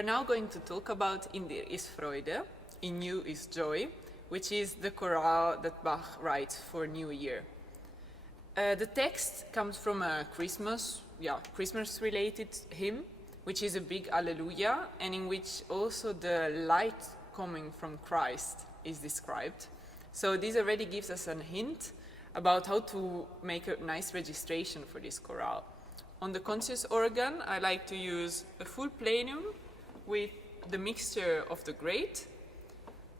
are now going to talk about In dir ist Freude, In you is joy, which is the chorale that Bach writes for New Year. The text comes from a Christmas-related hymn, which is a big Alleluia, and in which also the light coming from Christ is described. So this already gives us a hint about how to make a nice registration for this chorale. On the conscious organ, I like to use a full plenum with the mixture of the great,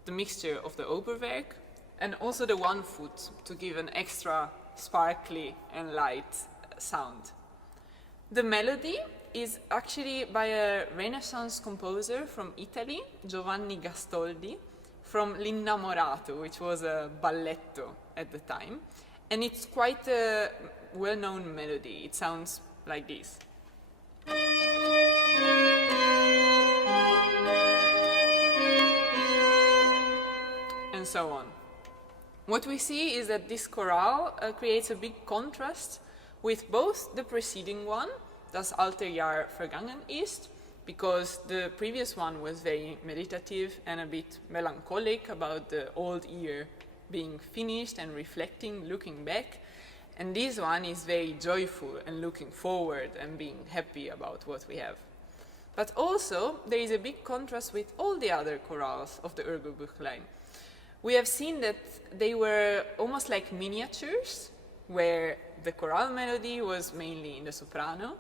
the mixture of the Oberwerk, and also the one foot to give an extra sparkly and light sound. The melody is actually by a Renaissance composer from Italy, Giovanni Gastoldi, from L'Innamorato, which was a balletto at the time. And it's quite a well-known melody. It sounds like this. And so on. What we see is that this chorale creates a big contrast with both the preceding one, Das alte Jahr vergangen ist, because the previous one was very meditative and a bit melancholic about the old year being finished and reflecting, looking back. And this one is very joyful and looking forward and being happy about what we have. But also, there is a big contrast with all the other chorales of the Orgelbuchlein. We have seen that they were almost like miniatures, where the chorale melody was mainly in the soprano,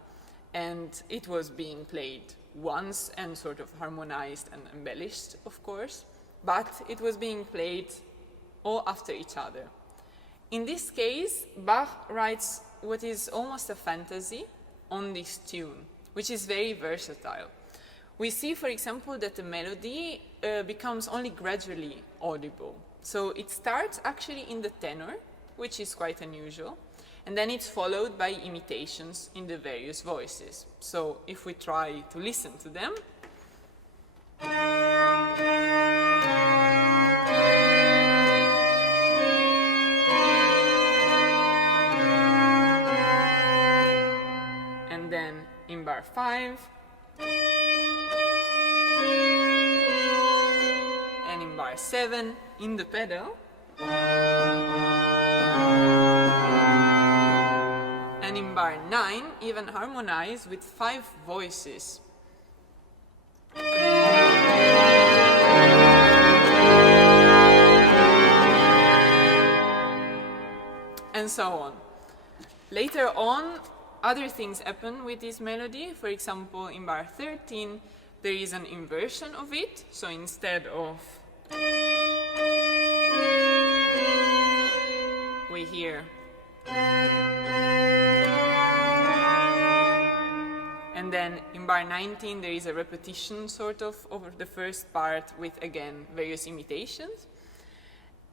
and it was being played once and sort of harmonized and embellished, of course, but it was being played all after each other. In this case, Bach writes what is almost a fantasy on this tune, which is very versatile. We see, for example, that the melody becomes only gradually audible. So it starts actually in the tenor, which is quite unusual, and then it's followed by imitations in the various voices. So if we try to listen to them, and then in bar 5, and in bar 7, in the pedal, and in bar 9, even harmonize with 5 voices. And so on. Later on, other things happen with this melody. For example, in bar 13, there is an inversion of it. So instead of we hear, and then in bar 19 there is a repetition sort of over the first part with again various imitations.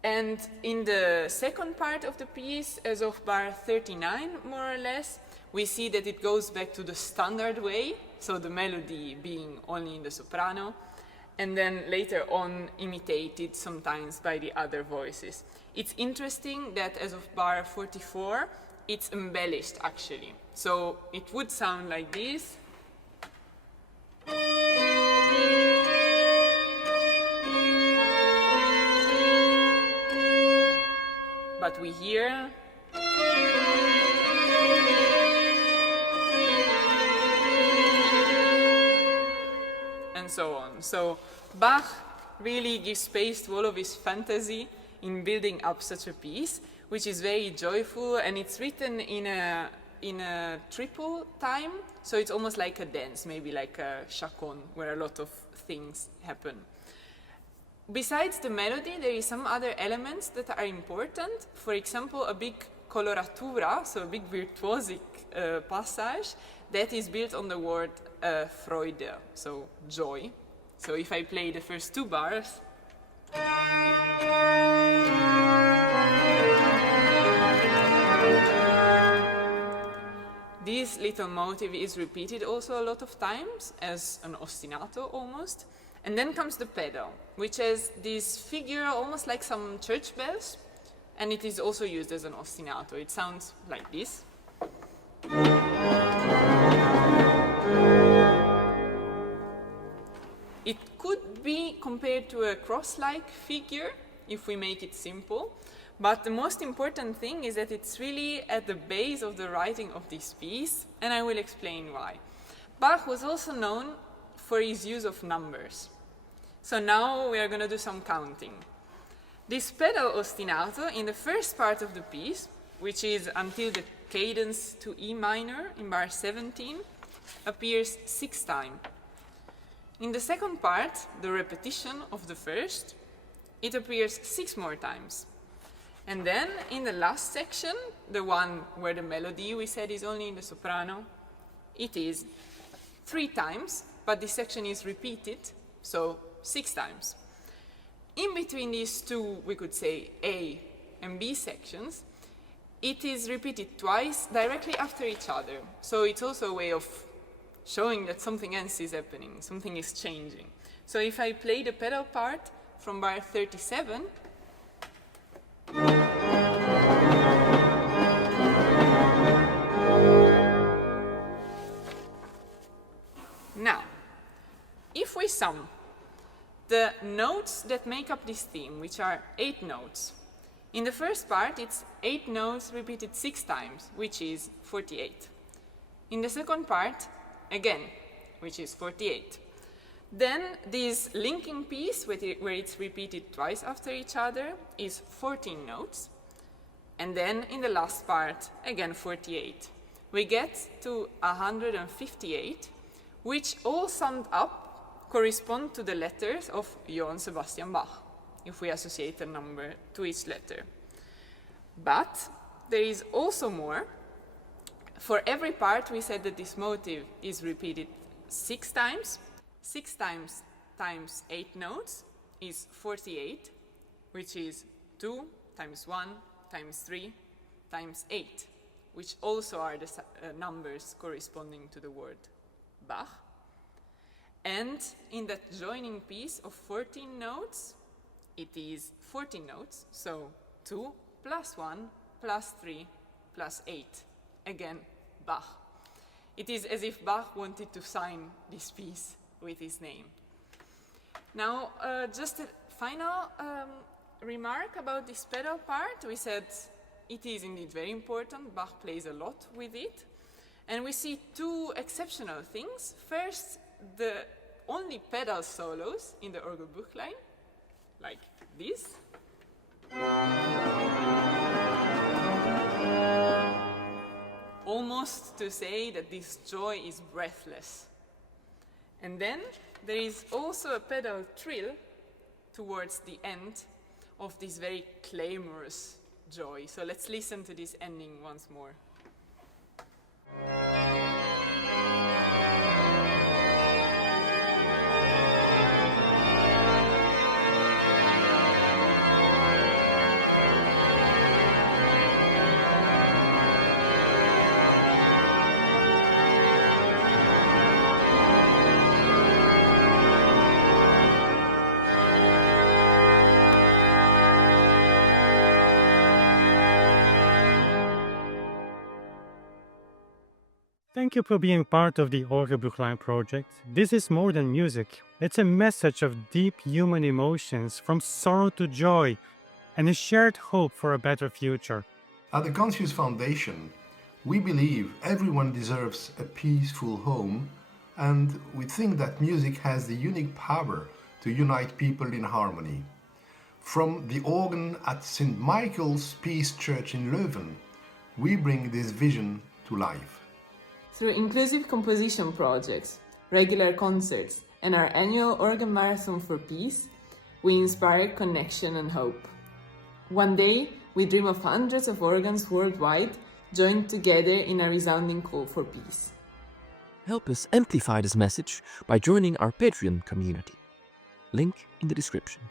And in the second part of the piece, as of bar 39 more or less, we see that it goes back to the standard way, so the melody being only in the soprano, and then later on imitated sometimes by the other voices. It's interesting that as of bar 44, it's embellished actually. So it would sound like this. But we hear and so on. So Bach really gives space to all of his fantasy in building up such a piece, which is very joyful, and it's written in a triple time, so it's almost like a dance, maybe like a chaconne, where a lot of things happen. Besides the melody, there is some other elements that are important. For example, a big coloratura, so a big virtuosic passage that is built on the word Freude, so joy. So if I play the first 2 bars, this little motif is repeated also a lot of times as an ostinato almost. And then comes the pedal, which has this figure almost like some church bells, and it is also used as an ostinato. It sounds like this. It could be compared to a cross-like figure, if we make it simple, but the most important thing is that it's really at the base of the writing of this piece, and I will explain why. Bach was also known for his use of numbers. So now we are going to do some counting. This pedal ostinato in the first part of the piece, which is until the cadence to E minor in bar 17, appears 6 times. In the second part, the repetition of the first, it appears 6 more times. And then in the last section, the one where the melody we said is only in the soprano, it is 3 times, but this section is repeated, so 6 times. In between these two, we could say A and B sections, it is repeated twice directly after each other. So it's also a way of showing that something else is happening, something is changing. So if I play the pedal part from bar 37, now, if we sum the notes that make up this theme, which are 8 notes, in the first part it's 8 notes repeated 6 times, which is 48. In the second part, again, which is 48. Then this linking piece, where it's repeated twice after each other, is 14 notes. And then in the last part, again 48. We get to 158, which all summed up correspond to the letters of Johann Sebastian Bach, if we associate a number to each letter. But there is also more. For every part, we said that this motive is repeated 6 times. 6 times 8 notes is 48, which is 2 times 1 times 3 times 8, which also are the numbers corresponding to the word Bach. And in that joining piece of 14 notes, it is 14 notes, so 2 plus 1 plus 3 plus 8. Again, Bach. It is as if Bach wanted to sign this piece with his name. Now, just a final remark about this pedal part. We said it is indeed very important. Bach plays a lot with it. And we see 2 exceptional things. First, the only pedal solos in the Orgelbuchlein, like this. Almost to say that this joy is breathless. And then there is also a pedal trill towards the end of this very clamorous joy. So let's listen to this ending once more. Thank you for being part of the Orgelbuchlein project. This is more than music. It's a message of deep human emotions, from sorrow to joy, and a shared hope for a better future. At the Conscious Foundation, we believe everyone deserves a peaceful home, and we think that music has the unique power to unite people in harmony. From the organ at St. Michael's Peace Church in Leuven, we bring this vision to life. Through inclusive composition projects, regular concerts, and our annual Organ Marathon for Peace, we inspire connection and hope. One day, we dream of hundreds of organs worldwide joined together in a resounding call for peace. Help us amplify this message by joining our Patreon community. Link in the description.